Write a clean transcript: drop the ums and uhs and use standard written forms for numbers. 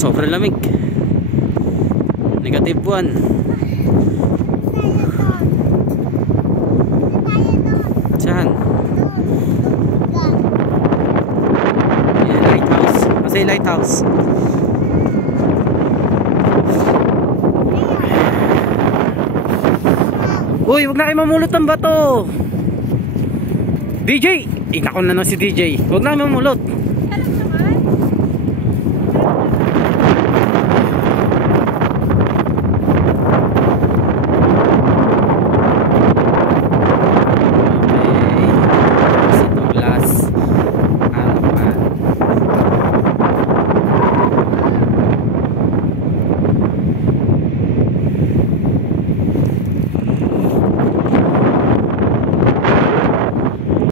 sobrang lamig. Negative 1. Saan? Yan, lighthouse. Masay lighthouse. Uy, wag na kayo mamulot ng bato. DJ! Inakon na si DJ. Wag na mamulot.